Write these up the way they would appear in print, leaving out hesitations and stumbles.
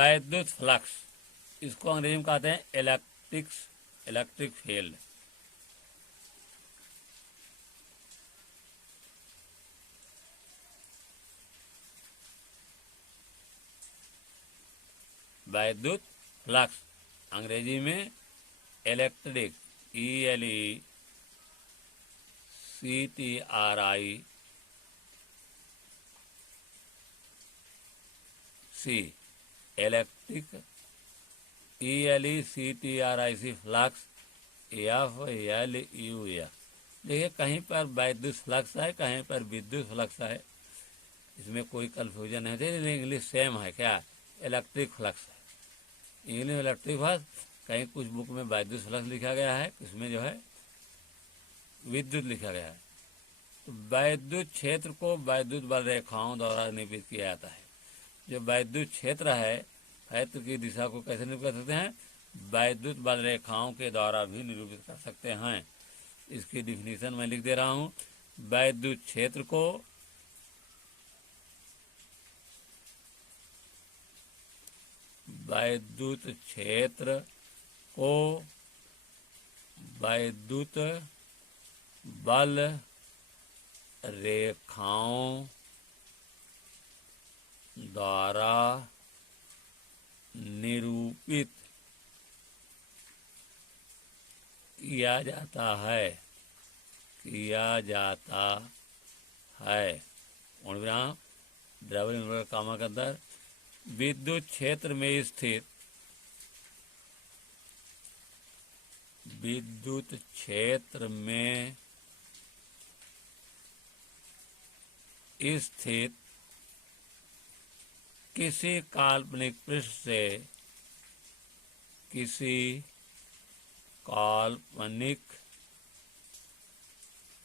वैद्युत फ्लक्स, इसको अंग्रेजी में कहते हैं इलेक्ट्रिक फील्ड। वैद्युत फ्लक्स अंग्रेजी में electric, ELECTRIC, electric, ELECTRIC flux, FLUS। देखिए कहीं पर वैद्युत फ्लक्स है, कहीं पर विद्युत फ्लक्स है, इसमें कोई कन्फ्यूजन नहीं है। लेकिन इंग्लिश सेम है, क्या? इलेक्ट्रिक फ्लक्स है। इंग्लिश में इलेक्ट्रिक फ्लक्स, कहीं कुछ बुक में वैद्युत फ्लक्स लिखा गया है, इसमें जो है विद्युत लिखा गया है। तो वैद्युत क्षेत्र को वैद्युत बल रेखाओं द्वारा निरूपित किया जाता है। जो वैद्युत क्षेत्र है, क्षेत्र की दिशा को कैसे निरूपित कर सकते हैं? वैद्युत बल रेखाओं के द्वारा भी निरूपित कर सकते हैं। इसकी डिफिनीशन मैं लिख दे रहा हूँ। वैद्युत क्षेत्र को वैद्युत बल रेखाओं द्वारा निरूपित किया जाता है। पूर्णविराम द्रव्य कामा के अंदर विद्युत क्षेत्र में स्थित किसी काल्पनिक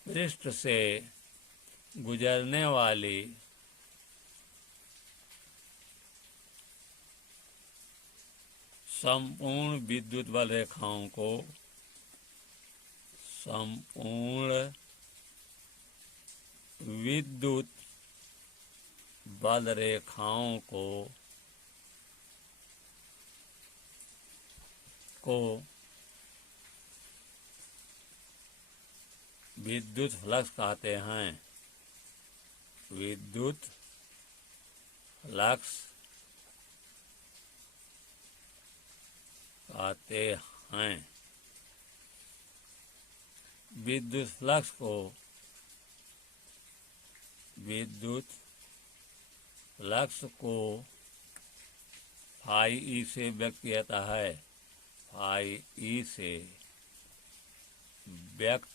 पृष्ठ से गुजरने वाली संपूर्ण विद्युत बल रेखाओं को विद्युत फ्लक्स कहते हैं। विद्युत फ्लक्स कहते हैं। विद्युत फ्लक्स को फाई ई से व्यक्त किया जाता है। फाई ई से व्यक्त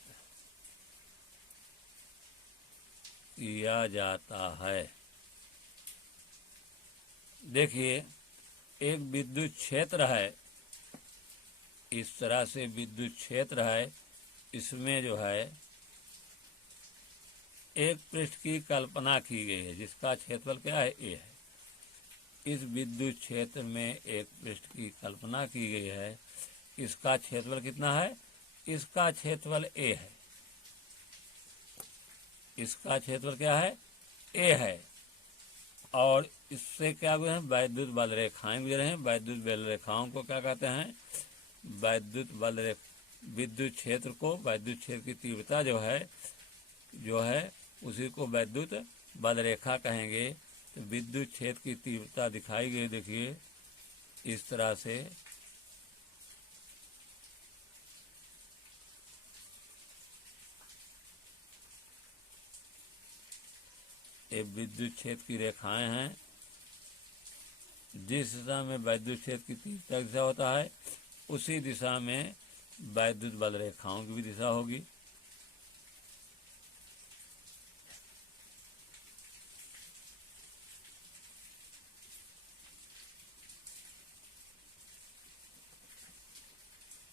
किया जाता है। देखिए एक विद्युत क्षेत्र है, इस तरह से विद्युत क्षेत्र है, इसमें जो है एक पृष्ठ की कल्पना की गई है जिसका क्षेत्रफल क्या है? ए है। इस विद्युत क्षेत्र में एक पृष्ठ की कल्पना की गई है, इसका क्षेत्रफल कितना है? इसका क्षेत्रफल ए है। इसका क्षेत्रफल क्या है? ए है। और इससे क्या हुए हैं? वैद्युत बल रेखाएं गुजरे हैं। वैद्युत बल रेखाओं को क्या कहते हैं? विद्युत क्षेत्र को, वैद्युत क्षेत्र की तीव्रता जो है उसी को वैद्युत बल रेखा कहेंगे। तो विद्युत क्षेत्र की तीव्रता दिखाई गई, देखिए इस तरह से। ये विद्युत क्षेत्र की रेखाएं हैं। जिस दिशा में वैद्युत क्षेत्र की तीव्रता दिशा होता है, उसी दिशा में वैद्युत बल रेखाओं की भी दिशा होगी।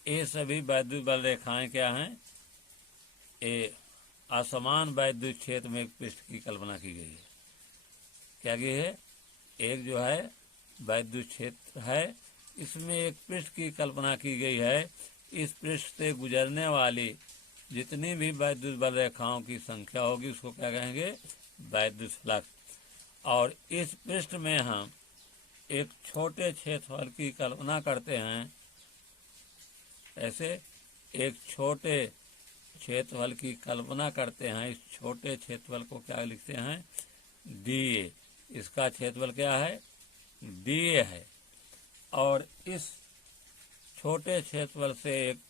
ये सभी वैद्युत बल रेखाएं क्या हैं? ये असमान वैद्युत क्षेत्र में एक पृष्ठ की कल्पना की गई है। क्या की है? एक जो है वैद्युत क्षेत्र है, इसमें एक पृष्ठ की कल्पना की गई है। इस पृष्ठ से गुजरने वाली जितनी भी वैद्युत बल रेखाओं की संख्या होगी उसको क्या कहेंगे? वैद्युत फ्लक्स। और इस पृष्ठ में हम एक छोटे क्षेत्रफल की कल्पना करते हैं, ऐसे एक छोटे क्षेत्रफल की कल्पना करते हैं। इस छोटे क्षेत्रफल को क्या लिखते हैं? डीए। इसका क्षेत्रफल क्या है? डीए है। और इस छोटे क्षेत्रफल से एक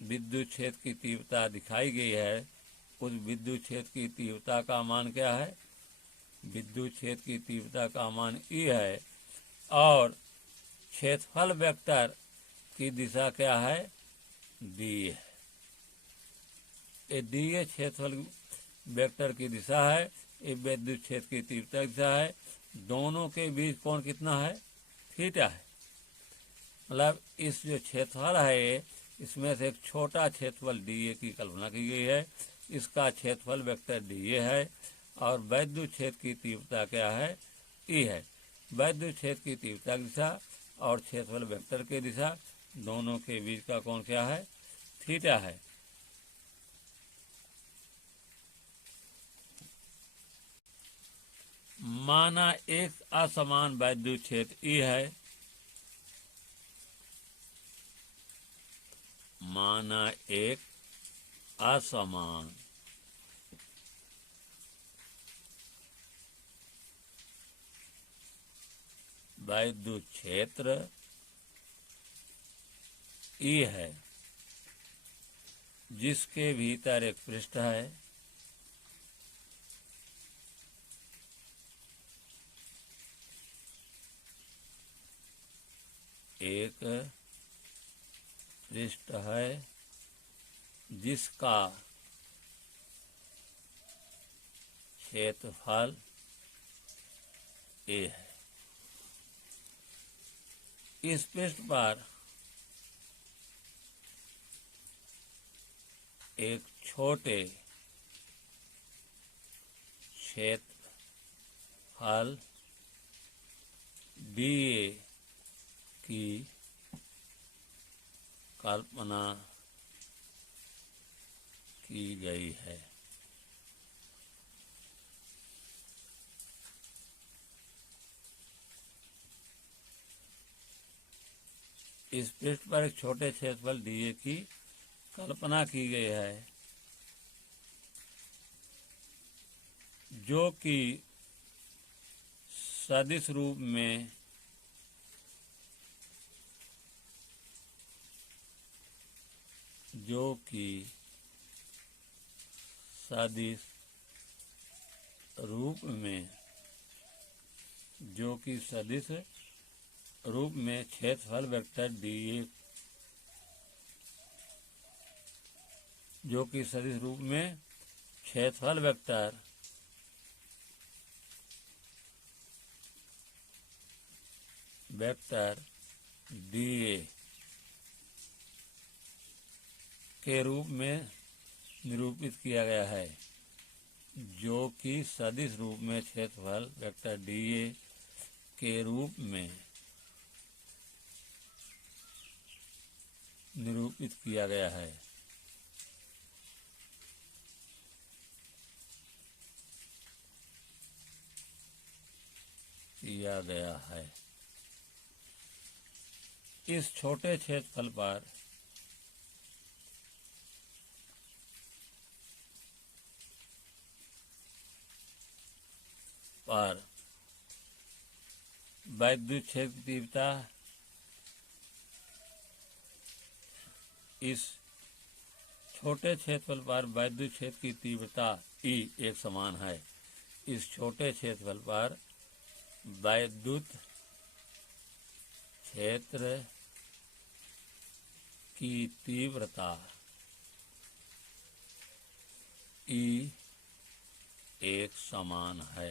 विद्युत क्षेत्र की तीव्रता दिखाई गई है। उस विद्युत क्षेत्र की तीव्रता का मान क्या है? विद्युत क्षेत्र की तीव्रता का मान ई है। और क्षेत्रफल वेक्टर की दिशा क्या है? डी है। ये डी ए क्षेत्रफल वेक्टर की दिशा है, ये विद्युत क्षेत्र की तीव्रता की दिशा है। दोनों के बीच कोण कितना है? थीटा है। मतलब इस जो क्षेत्रफल है इसमें से एक छोटा क्षेत्रफल डी ए की कल्पना की गई है। इसका क्षेत्रफल वेक्टर डी ए है और विद्युत क्षेत्र की तीव्रता क्या है? ई है। विद्युत क्षेत्र की तीव्रता की दिशा और क्षेत्रफल वेक्टर की दिशा, दोनों के बीच का कोण क्या है? थीटा है। माना एक असमान विद्युत क्षेत्र ई है। माना एक असमान विद्युत क्षेत्र ई है, जिसके भीतर एक पृष्ठ है। एक पृष्ठ है जिसका क्षेत्रफल ए है। इस पृष्ठ पर एक छोटे क्षेत्रफल डीए की कल्पना की गई है। इस पृष्ठ पर एक छोटे क्षेत्रफल डीए की कल्पना की गई है, जो कि सदिश रूप में सदिश रूप में क्षेत्रफल वेक्टर डीए, जो कि सदिश रूप में क्षेत्रफल वेक्टर डीए के रूप में निरूपित किया गया है, जो कि सदिश रूप में क्षेत्रफल वेक्टर डीए के रूप में निरूपित किया गया है। इस छोटे क्षेत्रफल पर विद्युत क्षेत्र की तीव्रता इस छोटे क्षेत्रफल पर विद्युत क्षेत्र की तीव्रता ई एक समान है। इस छोटे क्षेत्रफल पर विद्युत क्षेत्र की तीव्रता ई एक समान है।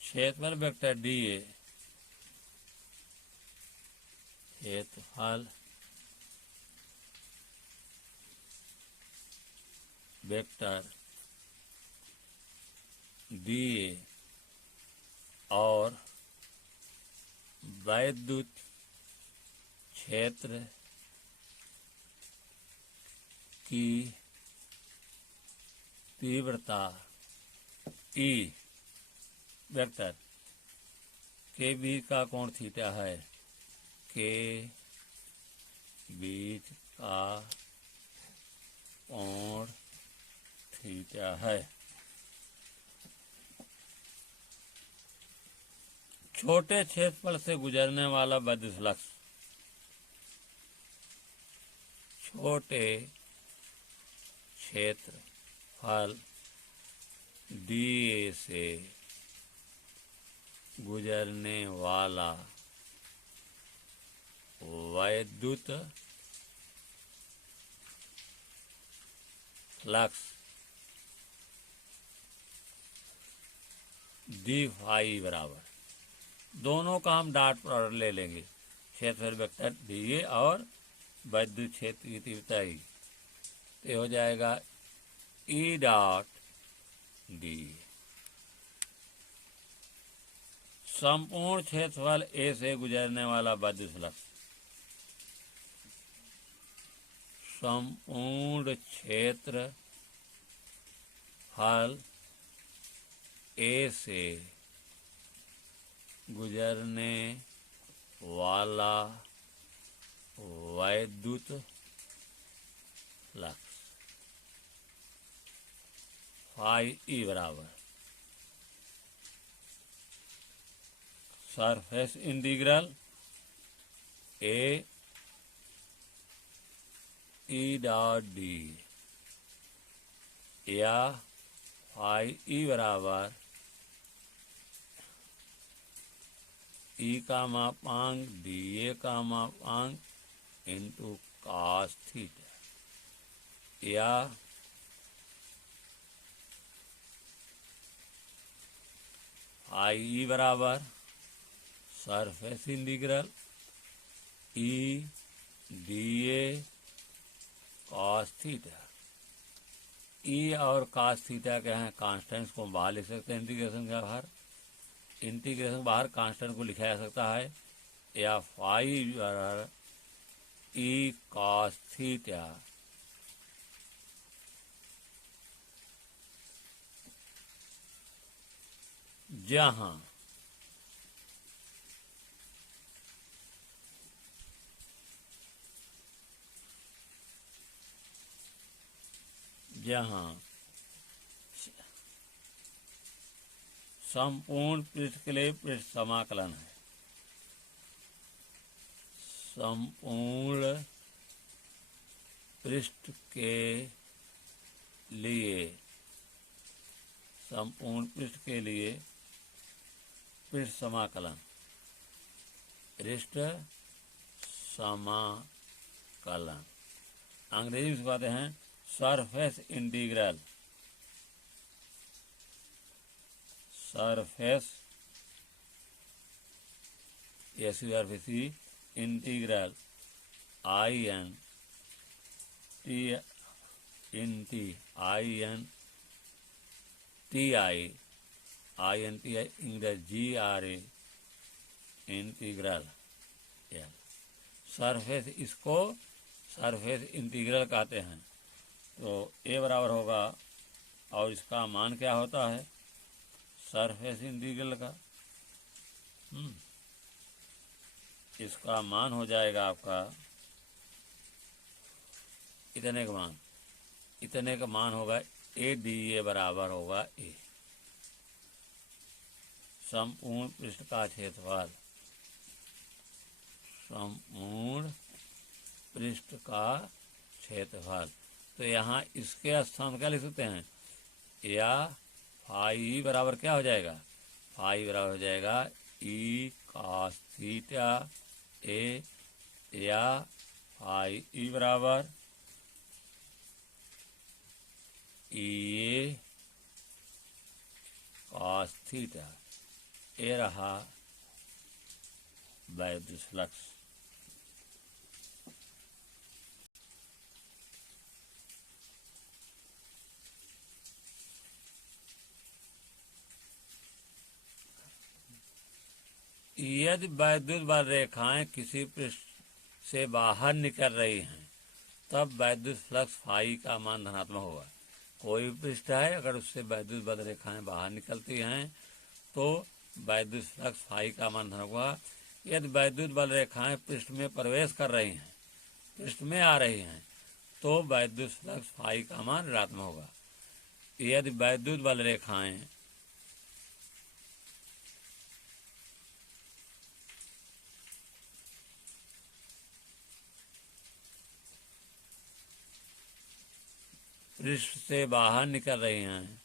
क्षेत्रफल वेक्टर डीए क्षेत्रफल वेक्टर डीए और विद्युत क्षेत्र की तीव्रता ई वेक्टर के बीच का कोण थीटा है, के बीच का कोण थीटा है। छोटे क्षेत्रफल से गुजरने वाला विद्युत फ्लक्स, छोटे क्षेत्रफल डीए से गुजरने वाला विद्युत फ्लक्स डी फाई बराबर, दोनों का हम डॉट प्रोडक्ट ले लेंगे, क्षेत्रफल वेक्टर डीए और विद्युत क्षेत्र की तीव्रता ई, तो हो जाएगा ई डॉट डी। संपूर्ण क्षेत्रफल ए से गुजरने वाला विद्युत फ्लक्स, संपूर्ण क्षेत्रफल ए से गुजरने वाला विद्युत फ्लक्स फाई ई बराबर surface integral A E dot D या फाई ई बराबर ई का मापांक डी ए का मापांक इंटू कॉस थीटा, या फाई ई बराबर surface integral E D A cos theta. E और कॉस थीटा के हैं कांस्टेंट्स को बाहर लिख सकते हैं, इंटीग्रेशन के बाहर, इंटीग्रेशन बाहर कांस्टेंट को लिखा जा सकता है, या फाई बराबर ई कॉस थीटा जहां संपूर्ण पृष्ठ के लिए पृष्ठ समाकलन है, संपूर्ण पृष्ठ के लिए, संपूर्ण पृष्ठ के लिए पृष्ठ समाकलन, पृष्ठ समाकलन अंग्रेजी में सिखाते हैं surface integral, surface एसयूआरफेसी integral I N T इंग्रज GRA इंटीग्रल एल, सरफेस, इसको सरफेस इंटीग्रल कहते हैं। तो ए बराबर होगा, और इसका मान क्या होता है सरफेस इंटीग्रल का, इसका मान हो जाएगा आपका इतने का मान, इतने का मान होगा ए डी ए बराबर होगा ए, संपूर्ण पृष्ठ का क्षेत्रफल, संपूर्ण पृष्ठ का क्षेत्रफल। तो यहाँ इसके स्थान क्या लिख सकते हैं, या फाई बराबर क्या हो जाएगा, फाई बराबर हो जाएगा ई कॉस थीटा ए, या फाई ई बराबर ई कॉस थीटा, ए रहा विद्युत फ्लक्स। यदि विद्युत बल रेखाएं किसी पृष्ठ से बाहर निकल रही हैं, तब विद्युत फ्लक्स फाई का मान धनात्मक होगा। कोई भी पृष्ठ है, अगर उससे विद्युत बल रेखाएं बाहर निकलती हैं तो वैद्युत फ्लक्स फाई का मान धन होगा। यदि वैद्युत बल रेखाएं पृष्ठ में प्रवेश कर रही हैं, पृष्ठ में आ रही हैं, तो वैद्युत फ्लक्स फाई का मान ऋणात्मक होगा। यदि वैद्युत बल रेखाएं पृष्ठ से बाहर निकल रही हैं,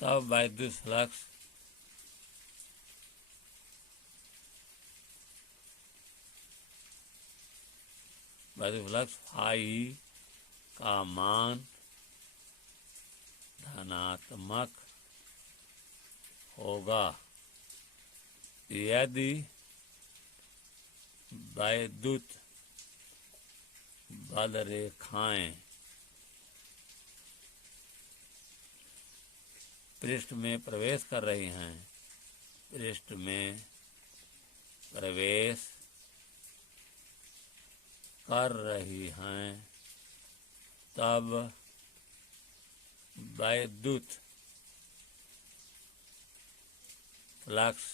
तब वैद्युत फ्लक्स फाई का मान धनात्मक होगा। यदि वैद्युत बल रेखाएं पृष्ठ में प्रवेश कर रही हैं, पृष्ठ में प्रवेश कर रही हैं, तब वैद्युत फ्लक्स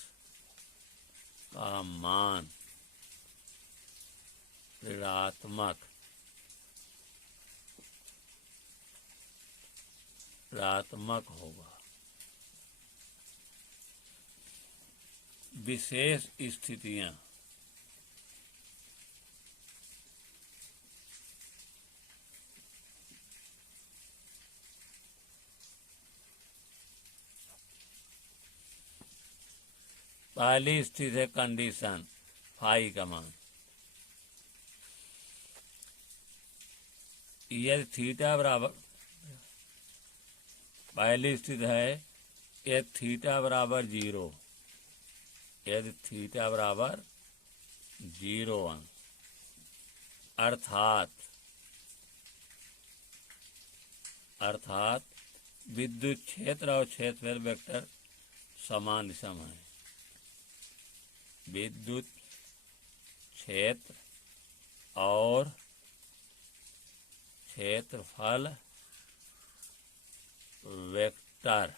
का मान ऋणात्मक होगा। विशेष स्थितियां पहली स्थिति है कंडीशन फाई का मान। यदि थीटा बराबर, पहली स्थिति है यदि थीटा बराबर 0, यदि थीटा बराबर 0 अंश, अर्थात विद्युत क्षेत्र और क्षेत्रफल वेक्टर समान दिशा में है। विद्युत क्षेत्र और क्षेत्रफल वेक्टर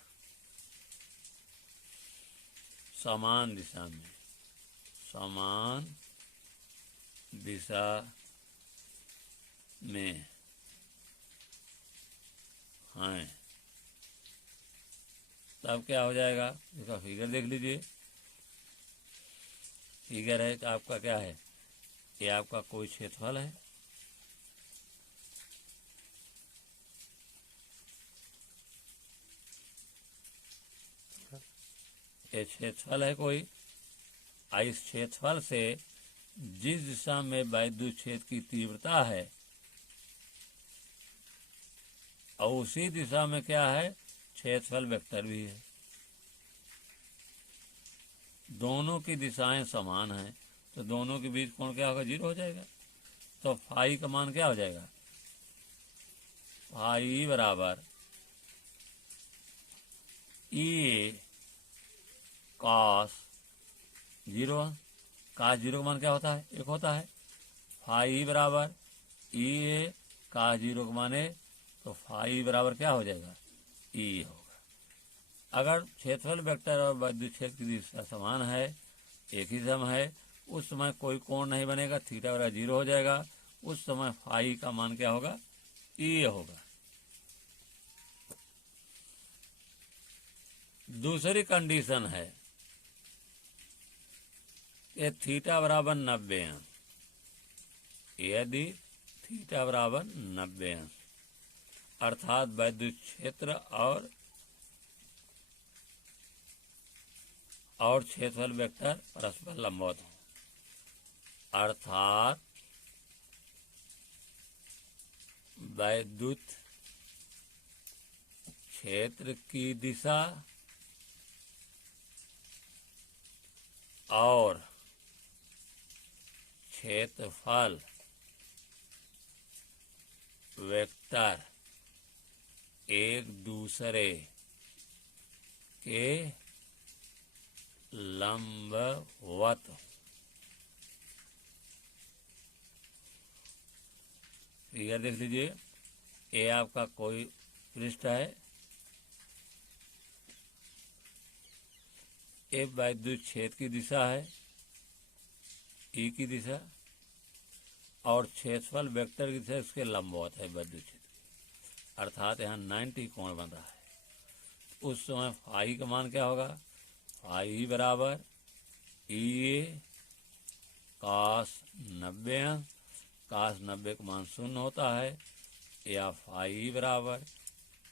समान दिशा में हैं, तब क्या हो जाएगा? इसका फिगर देख लीजिए। फिगर है तो आपका क्या है, ये आपका कोई क्षेत्रफल है, ये क्षेत्रफल है कोई। इस क्षेत्रफल से जिस दिशा में वैद्युत क्षेत्र की तीव्रता है और उसी दिशा में क्या है, क्षेत्रफल वेक्टर भी है। दोनों की दिशाएं समान हैं, तो दोनों के बीच कोण क्या होगा, 0 हो जाएगा। तो फाई का मान क्या हो जाएगा, फाई बराबर ई कॉस 0। कॉस 0 का मान क्या होता है, 1 होता है। फाई बराबर ई कॉस 0 का मान है, तो फाई बराबर क्या हो जाएगा, ई होगा। अगर क्षेत्रफल वेक्टर और विद्युत क्षेत्र की दिशा समान है, एक ही समय है, उस समय कोई कोण नहीं बनेगा, थीटा बराबर 0 हो जाएगा। उस समय फाई का मान क्या होगा, ई होगा। दूसरी कंडीशन है कि थीटा बराबर 90 अंश। यदि थीटा बराबर 90 अंश अर्थात वैद्युत क्षेत्र और क्षेत्रफल वेक्टर परस्पर लंबवत हो, अर्थात वैद्युत क्षेत्र की दिशा और क्षेत्रफल वेक्टर एक दूसरे के लंबवत फिगर देख लीजिए, ए आपका कोई पृष्ठ है, ए वैद्युत क्षेत्र की दिशा है, ई की दिशा, और क्षेत्रफल वेक्टर की दिशा इसके लंबवत है वैद्युत क्षेत्र की, अर्थात यहाँ 90 कोण बन रहा है। उस समय फाई का मान क्या होगा? फाई बराबर ई ए कास 90 अंश, कास 90 का मान 0 होता है, या फाई बराबर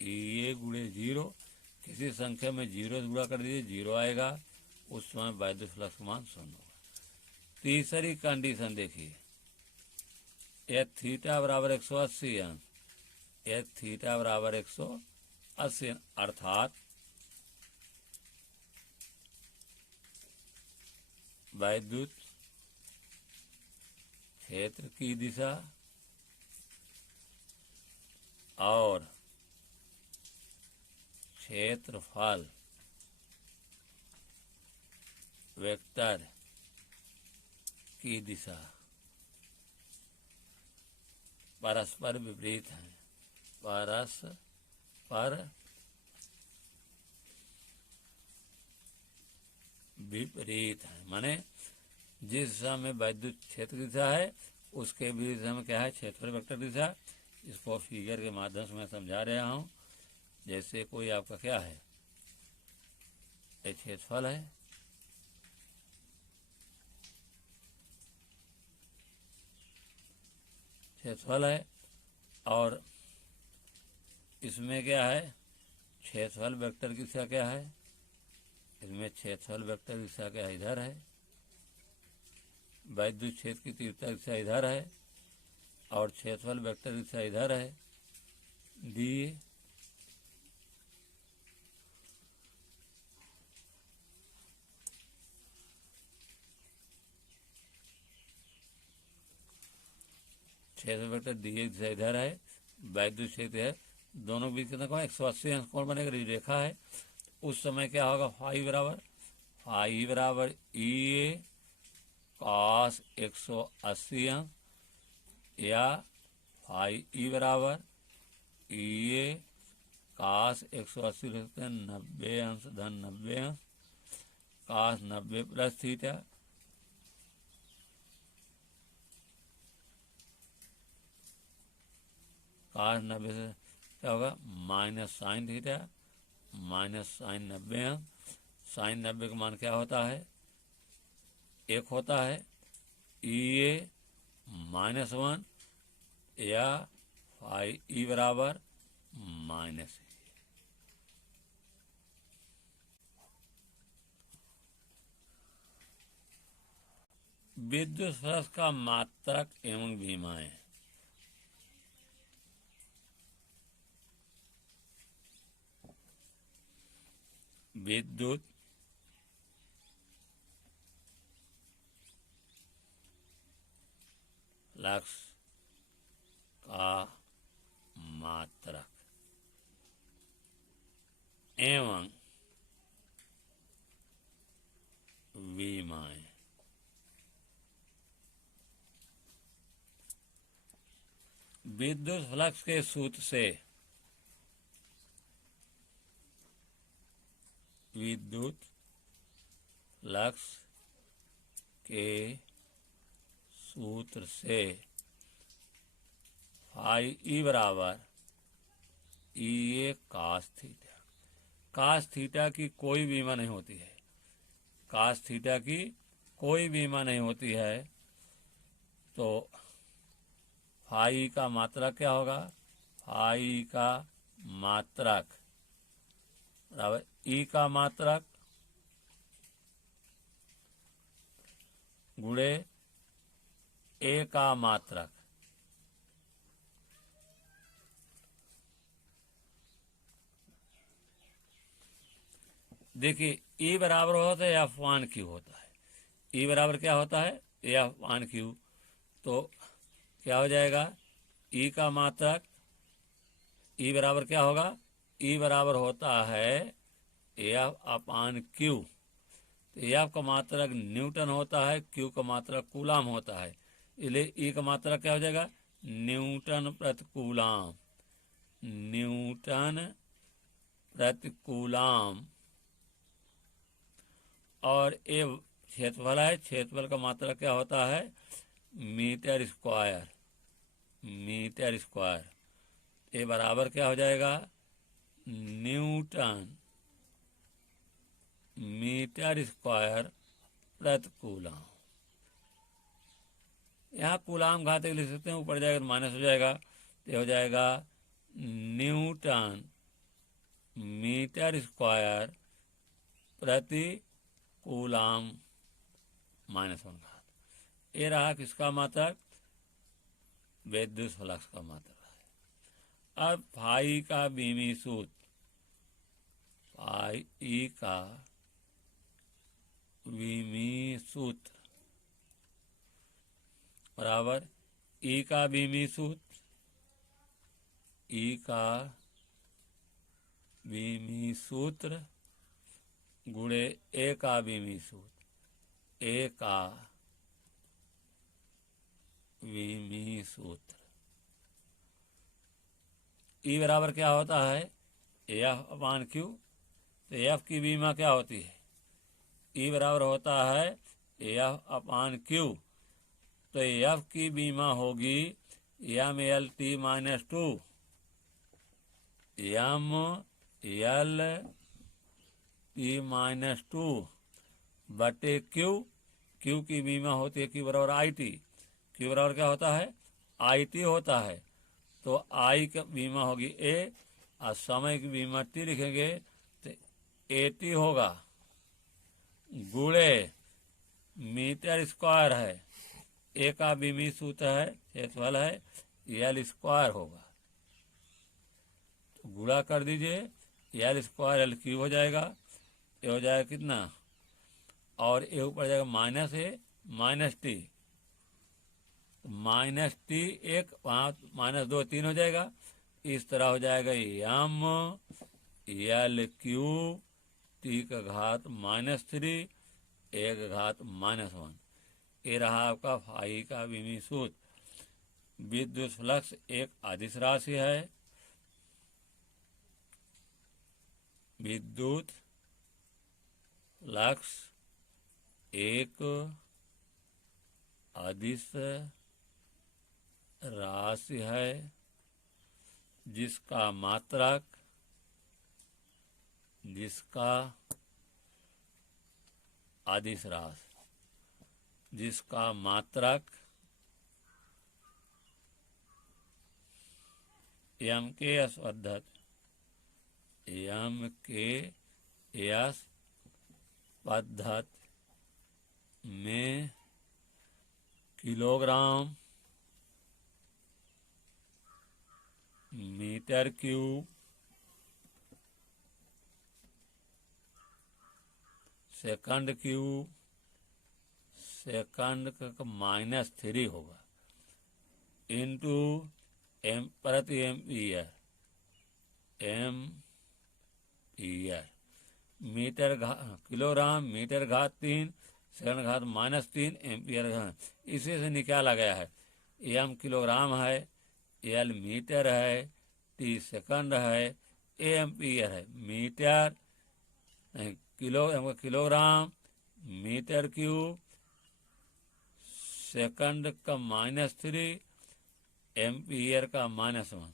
ई ए गुणे 0, किसी संख्या में 0 से गुणा कर दीजिए 0 आएगा, उस समय वैद्युत फ्लक्स का मान 0 होगा। तीसरी कंडीशन देखिए, यह थीटा बराबर 180 अंश, यह थीटा बराबर 180 अंश, अर्थात वैद्युत क्षेत्र की दिशा और क्षेत्रफल वेक्टर की दिशा परस्पर विपरीत हैं, परस्पर विपरीत है। माने जिस दिशा में वैद्युत क्षेत्र की दिशा है उसके भी दिशा में क्या है? क्षेत्रफल वेक्टर दिशा। इसको फिगर के माध्यम से मैं समझा रहा हूँ। जैसे कोई आपका क्या है, ये क्षेत्रफल है, क्षेत्रफल है, और इसमें क्या है? क्षेत्रफल वेक्टर की दिशा क्या है? इसमें क्षेत्रफल वेक्टर की दिशा क्या है? इधर है। वैद्युत क्षेत्र की तीव्रता की दिशा इधर है, और क्षेत्रफल वेक्टर की दिशा इधर है, दी। क्षेत्रफल वेक्टर दी की दिशा इधर है, वैद्युत क्षेत्र है, दोनों के बीच कितना कोण? 180 अंश कोण बनेगा, रेखा है। उस समय क्या होगा? फाई बराबर ई ए कॉस 180 अंश, या फाई ई बराबर ई ए कास 180 लिख सकते हैं 90 अंश धन 90 अंश, कास 90 प्लस थीटा, कास 90 से क्या होगा? Minus sine theta, minus sine 90 अंश। साइन 90 का मान क्या होता है? 1 होता है। ई ए -1, या फाई ई बराबर माइनस। विद्युत फ्लक्स का मात्रक एवं विमाएं। विद्युत फ्लक्स का मात्रक एवं विमाएं। विद्युत फ्लक्स के सूत्र से विद्युत फ्लक्स के सूत्र से फाई ई बराबर ई ए कास थीटा। कास थीटा की कोई विमा नहीं होती है, कास थीटा की कोई विमा नहीं होती है, तो फाई का मात्रक क्या होगा? फाई का मात्रक बराबर ई का मात्रक गुणे ए का मात्रक। देखिए ई बराबर होता है F1 क्यू होता है। ई बराबर क्या होता है? F1 Q. तो क्या हो जाएगा? ई का मात्रक, ई बराबर क्या होगा? ई बराबर होता है F/Q। तो F का मात्रक न्यूटन होता है, Q का मात्रक कूलाम होता है, इसलिए ई का मात्रक क्या हो जाएगा? न्यूटन प्रति कूलाम, न्यूटन प्रति कूलाम। और ये क्षेत्रफल है, क्षेत्रफल का मात्रा क्या होता है? Metre square, metre square. ये बराबर क्या हो जाएगा? न्यूटन मीटर स्क्वायर प्रति कूलाम। यहाँ कूलाम घात लिख सकते हैं, ऊपर जाएगा तो माइनस हो जाएगा, तो हो जाएगा न्यूटन मीटर स्क्वायर प्रति कूलाम -1 घात। ये रहा किसका मात्रक? विद्युत फ्लक्स का मात्रक है। अब फाई का बीमी सूत्र, फाई का बीमी सूत्र बराबर ई का बीमी सूत्र, ई का बीमी सूत्र गुणे ए का बीमी सूत्र, ए का बीमी सूत्र। ई बराबर क्या होता है? F upon Q. तो एफ की बीमा क्या होती है? ई बराबर होता है एफ अपान क्यू। तो एफ की बीमा होगी M L T -2, M L T -2 बटे क्यू। क्यू की बीमा होती है क्यू बराबर आई टी। क्यू बराबर क्या होता है? आई टी होता है। तो आई की बीमा होगी ए, और समय की बीमा टी लिखेंगे तो ए टी होगा, गुणे मीटर स्क्वायर है, ए का बीमी सूत्र है, क्षेत्रफल है, एल स्क्वायर होगा। तो गुणा कर दीजिए, एल स्क्वायर एल क्यूब हो जाएगा। ये हो जाएगा कितना? और ये ऊपर जाएगा माइनस ए माइनस टी, माइनस टी एक, 5 - 2 3 हो जाएगा। इस तरह हो जाएगा एम एल क्यूब टी का घात -3 ए का घात -1। ये रहा आपका फाई का बीमी सूत्र। विद्युत फ्लक्स एक अदिश राशि है, विद्युत फ्लक्स एक अदिश राशि है जिसका मात्रक, जिसका अदिश राशि, जिसका मात्रक एम के एस पद्धति, एम के एस पद्धति में kilogram metre cube second cube, second का -3 होगा, इंटू एम प्रति ampere, ampere metre kilogram metre घात 3 सेकंड घात -3 एम्पियर घात। इसी से निकाला गया है। एम किलोग्राम है, एल मीटर है, टी सेकंड है, ए एम्पियर है। Metre kilogram metre cube second का -3 एम्पियर का -1।